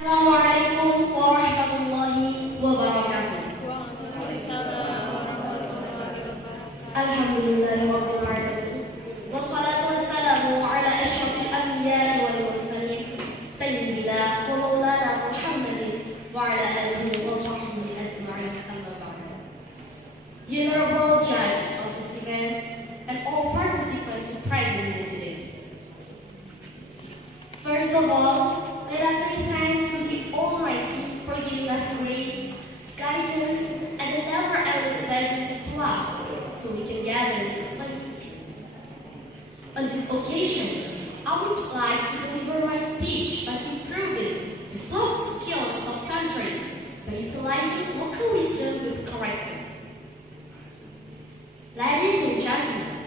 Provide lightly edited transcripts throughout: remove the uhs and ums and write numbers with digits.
Assalamualaikum warahmatullahi wabarakatuh. Alhamdulillahirabbil alamin. Wassalatu wassalamu ala asyrafil anbiya'i wal mursalin sayyidina wa maulana Muhammadin wa ala alihi wa sahbihi ajma'in. Amma ba'd. The honorable judges of this event and all participants present here today. First of all, let us say thanks to the Almighty for giving us grace, guidance, and the never-ending blessings to us, so we can gather in this place. On this occasion, I would like to deliver my speech by improving the soft skills of centuries by utilizing local wisdom with character. Ladies and gentlemen,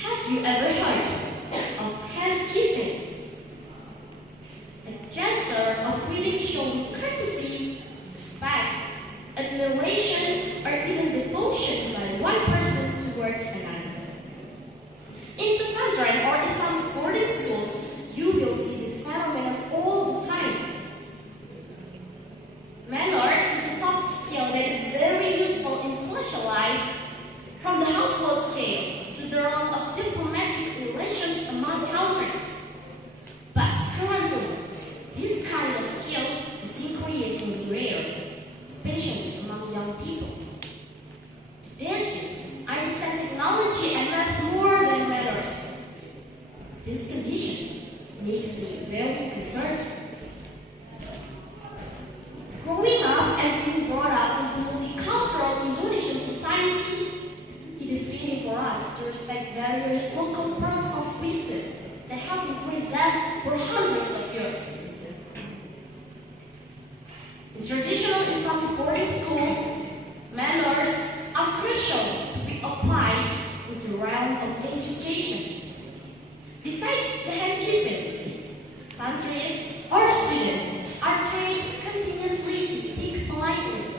have you ever heard of hand kissing? A gesture of really showing courtesy, respect, admiration, or even devotion by one person towards another. In Sersantara or Islamic boarding schools, you will see this phenomenon all the time. Manners is a soft skill that is very useful in social life, from the household scale to the realm of diplomatic relations among countries. But currently, this kind of skill is increasingly rare, especially among young people. Today's youth understand technology and math more than manners. This condition makes me very concerned. Growing up and being brought up into multicultural Indonesian society, it is fitting for us to respect various local pearls of wisdom that have been preserved for hundreds of years. In traditional Islamic boarding schools, manners are crucial to be applied in the realm of education. Besides the hand kissing, santries or students are trained continuously to speak politely,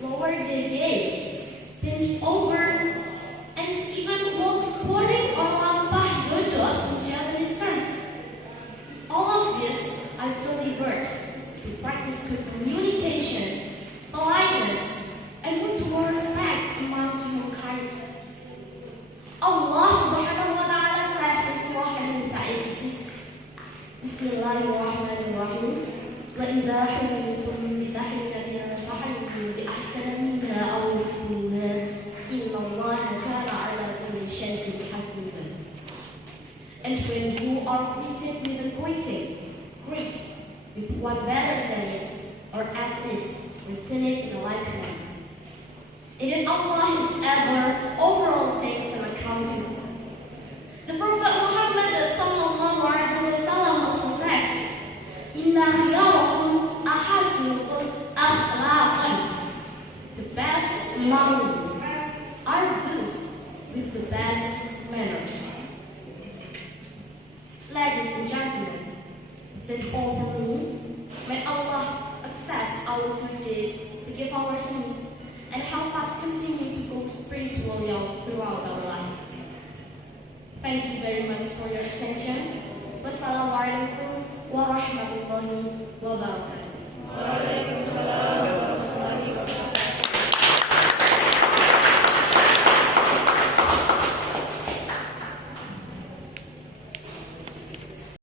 lower their gaze, bend over, and even walk sporting or Lomba Pidato in Japanese terms. All of these are delivered to practice good communication, politeness, and mutual respect among humankind. Allah Subhanahu wa Ta'ala said in Surah An-Nisa 86, Bismillahirrahmanirrahim, wa idha huyitum bi tahiyyatin fahayyu bi ahsana minha aw rudduha, inna Allaha kana 'ala kulli shay'in hasiba. And when you are greeted with a greeting, greet with one better than it, or at least return it in a like manner. And Allah is ever over all things and accounting. The Prophet Muhammad sallallahu alaihi wasallam also said, Inna khiyarakum ahasinukum akhlaqan. The best among you are those with the best manners. Ladies and gentlemen, that's all for me. May Allah accept our good deeds, forgive our sins, and help us continue to grow spiritually throughout our life. Thank you very much for your attention. Wassalamualaikum warahmatullahi wabarakatuh.